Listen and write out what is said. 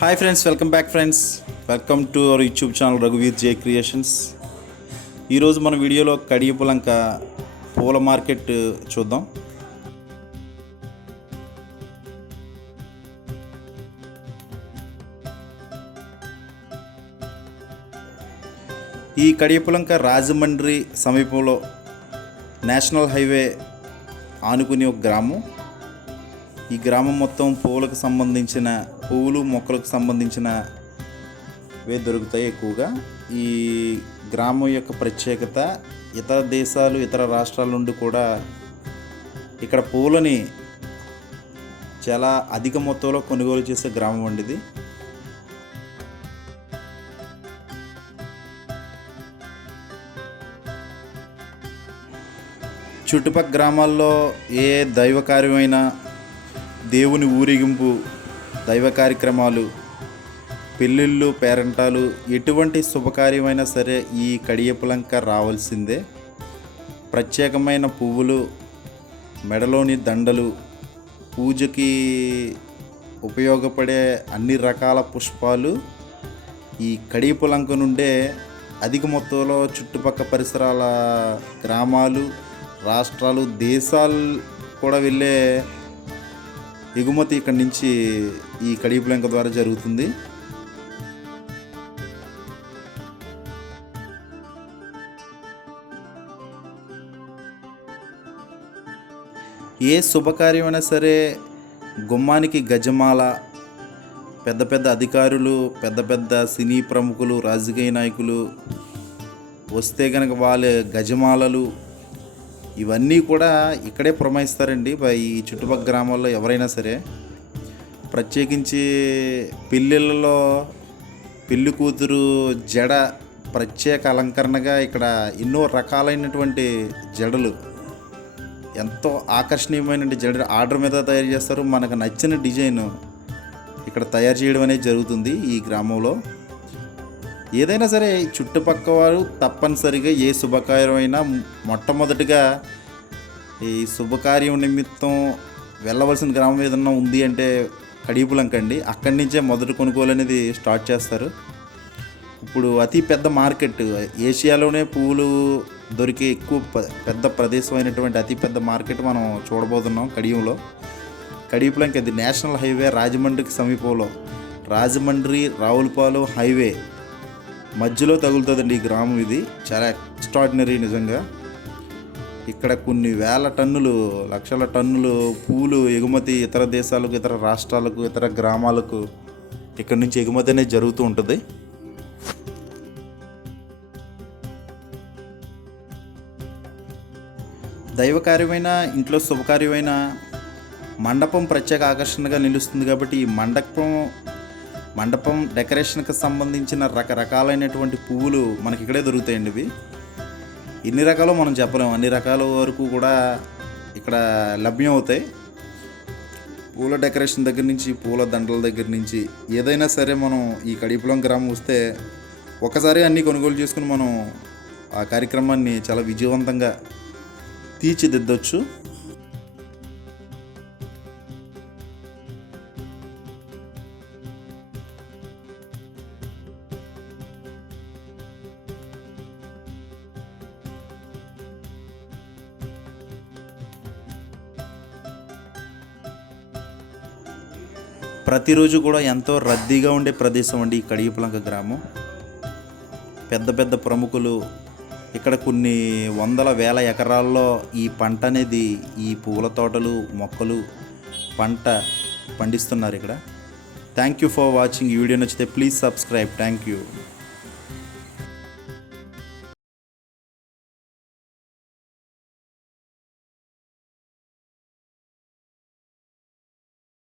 Hi friends welcome back friends welcome to our YouTube channel రఘువీర్ J creations ఈరోజు మన వీడియోలో కడియపులంక పూల మార్కెట్ చూద్దాం. ఈ కడియపులంక రాజమండ్రి సమీపంలో నేషనల్ హైవే ఆనుకునే ఒక గ్రామం. ఈ గ్రామం మొత్తం పువ్వులకు సంబంధించిన పువ్వులు మొక్కలకు సంబంధించినవే దొరుకుతాయి ఎక్కువగా. ఈ గ్రామం యొక్క ప్రత్యేకత ఇతర దేశాలు ఇతర రాష్ట్రాల నుండి కూడా ఇక్కడ పువ్వులని చాలా అధిక మొత్తంలో కొనుగోలు చేసే గ్రామం అండి ఇది. చుట్టుపక్క గ్రామాల్లో ఏ దైవ కార్యమైనా దేవుని ఊరేగింపు దైవ కార్యక్రమాలు పెళ్ళిళ్ళు పేరంటాలు ఎటువంటి శుభకార్యమైనా సరే ఈ కడియపులంక రావాల్సిందే. ప్రత్యేకమైన పువ్వులు మెడలోని దండలు పూజకి ఉపయోగపడే అన్ని రకాల పుష్పాలు ఈ కడియపులంక నుండే అధిక మొత్తంలో చుట్టుపక్క పరిసరాల గ్రామాలు రాష్ట్రాలు దేశాలు కూడా వెళ్ళే ఎగుమతి ఇక్కడి నుంచి ఈ కడియపులంక ద్వారా జరుగుతుంది. ఏ శుభకార్యమైనా సరే గుమ్మానికి గజమాల పెద్ద పెద్ద అధికారులు పెద్ద పెద్ద సినీ ప్రముఖులు రాజకీయ నాయకులు వస్తే కనుక వాళ్ళ గజమాలలు ఇవన్నీ కూడా ఇక్కడే పురమాయిస్తారండి. ఈ చుట్టుపక్కల గ్రామాల్లో ఎవరైనా సరే. ప్రత్యేకించి పెళ్ళిళ్ళలో పెళ్ళి కూతురు జడ ప్రత్యేక అలంకరణగా ఇక్కడ ఎన్నో రకాలైనటువంటి జడలు. ఎంతో ఆకర్షణీయమైన జడ ఆర్డర్ మీద తయారు చేస్తారు. మనకు నచ్చిన డిజైన్ ఇక్కడ తయారు చేయడం అనేది జరుగుతుంది ఈ గ్రామంలో. ఏదైనా సరే చుట్టుపక్క వారు తప్పనిసరిగా ఏ శుభకార్యమైనా మొట్టమొదటిగా ఈ శుభకార్యం నిమిత్తం వెళ్ళవలసిన గ్రామం ఏదన్నా ఉంది అంటే కడియపులంక అక్కడి నుంచే మొదటి కొనుగోలు అనేది స్టార్ట్ చేస్తారు. ఇప్పుడు అతి పెద్ద మార్కెట్ ఏషియాలోనే పువ్వులు దొరికే ఎక్కువ పెద్ద ప్రదేశం అయినటువంటి అతి పెద్ద మార్కెట్ మనం చూడబోతున్నాం కడియంలో. కడియపులంక ఇది నేషనల్ హైవే రాజమండ్రికి సమీపంలో. రాజమండ్రి రావులపాలెం హైవే మధ్యలో తగులుతుందండి ఈ గ్రామం ఇది. చాలా ఎక్స్ట్రాడినరీ నిజంగా. ఇక్కడ కొన్ని వేల టన్నులు లక్షల టన్నులు పూలు ఎగుమతి ఇతర దేశాలకు ఇతర రాష్ట్రాలకు ఇతర గ్రామాలకు ఇక్కడ నుంచి ఎగుమతి అనేది జరుగుతూ ఉంటుంది. దైవకార్యమైన ఇంట్లో శుభకార్యమైన మండపం ప్రత్యేక ఆకర్షణగా నిలుస్తుంది కాబట్టి ఈ మండపం మండపం డెకరేషన్కి సంబంధించిన రకరకాలైనటువంటి పువ్వులు మనకి ఇక్కడే దొరుకుతాయండి ఇవి. ఎన్ని రకాలు మనం చెప్పలేము అన్ని రకాల వరకు కూడా ఇక్కడ లభ్యం అవుతాయి. పూల డెకరేషన్ దగ్గర నుంచి పూల దండల దగ్గర నుంచి ఏదైనా సరే మనం ఈ కడిపులం గ్రామం వస్తే ఒకసారి అన్నీ కొనుగోలు చేసుకుని మనం ఆ కార్యక్రమాన్ని చాలా విజయవంతంగా తీర్చిదిద్దొచ్చు. ప్రతిరోజు కూడా ఎంతో రద్దీగా ఉండే ప్రదేశం అండి ఈ కడిగిపులంక గ్రామం. పెద్ద పెద్ద ప్రముఖులు ఇక్కడ కొన్ని వందల వేల ఎకరాల్లో ఈ పంట అనేది ఈ పూల తోటలు మొక్కలు పంట పండిస్తున్నారు ఇక్కడ. థ్యాంక్ యూ ఫర్ వాచింగ్ ఈ వీడియో నచ్చితే ప్లీజ్ సబ్స్క్రైబ్ థ్యాంక్ యూ